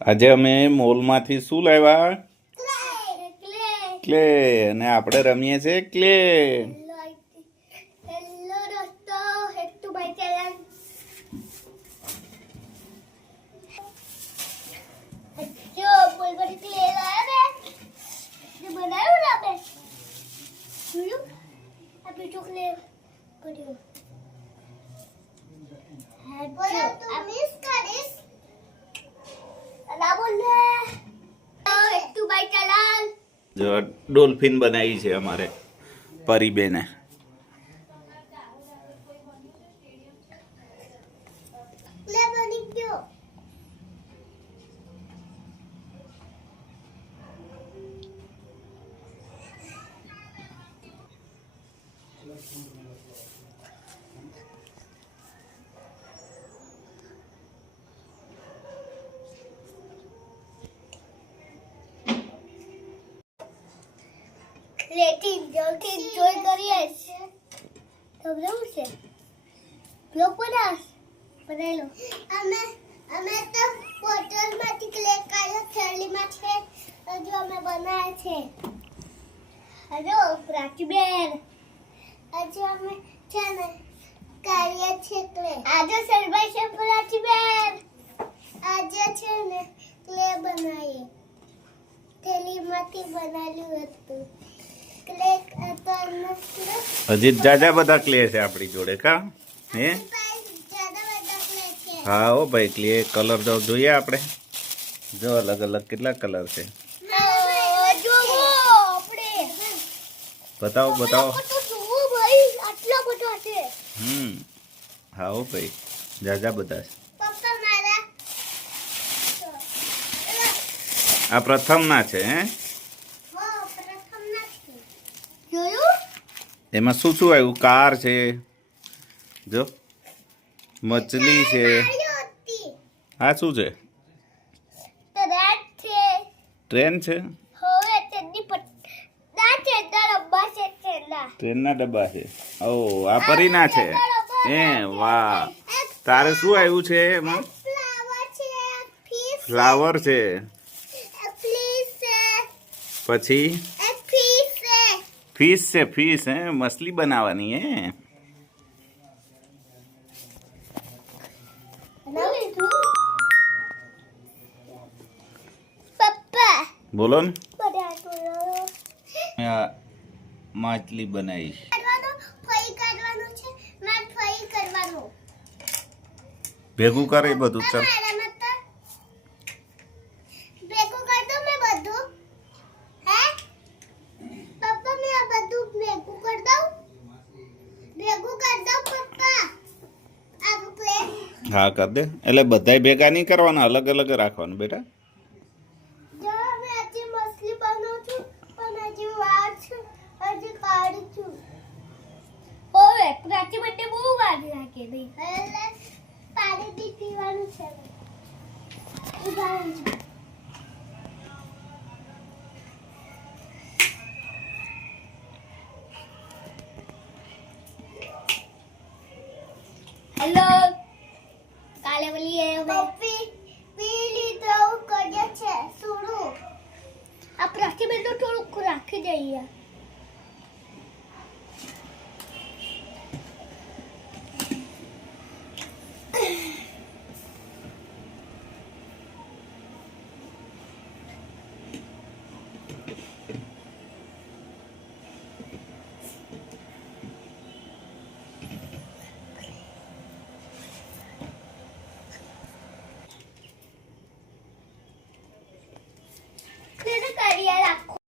આજે અમે મોલમાંથી શું લાવ્યા? ક્લે. અને આપણે રમીએ છીએ ક્લે. જો ડોલ્ફિન બનાવી છે અમારે પરીબેને. લેટી જોઈ કરીએ તો બરાબર છે. બ્લોક બનાવેલો અમે તો બોટલમાંથી ક્લે કાઢ્યો, થેલીમાંથી હજુ અમે બનાવે છે. હજુ પ્રાચીબેન હજુ અમે છે ને કાઢીએ છીએ ક્લે. આજે સરભાઈ છે પ્રાચીબેન, આજે છે ને ક્લે બનાવીએ. થેલીમાંથી બનાવ્યું હતું. હજી જાજા બધા ક્લે છે આપણી જોડે કા હે? હા હો ભાઈ, ક્લે કલર તો જોઈએ આપણે. જો અલગ અલગ કેટલા કલર છે બતાવો બતાવો. હા હો ભાઈ, જાજા બધા છે. આ પ્રથમ ના છે હે? એમાં શું શું આવ્યું? કાર છે, જો મછલી છે. આ શું છે? ટ્રેન છે. ટ્રેનના ડબ્બા છે. ઓ આ પરીના છે હે? વાહ. તારે શું આવ્યું છે એમાં? ફ્લાવર છે. પછી ફિશ છે. ફિશ હે? મછલી બનાવવાની હે? બોલો ને. માછલી બનાવી ભેગું કરે બધું. ચાલ હા કર દે. એટલે બધાય ભેગા નહીં કરવાના, અલગ અલગ રાખવાનું બેટા. હેલો, કાલે બોલીએ પપ્પી પીલી તો કરીએ છે સુડું. આ પ્રતિબેન તો થોડુંક રાખી દઈએ.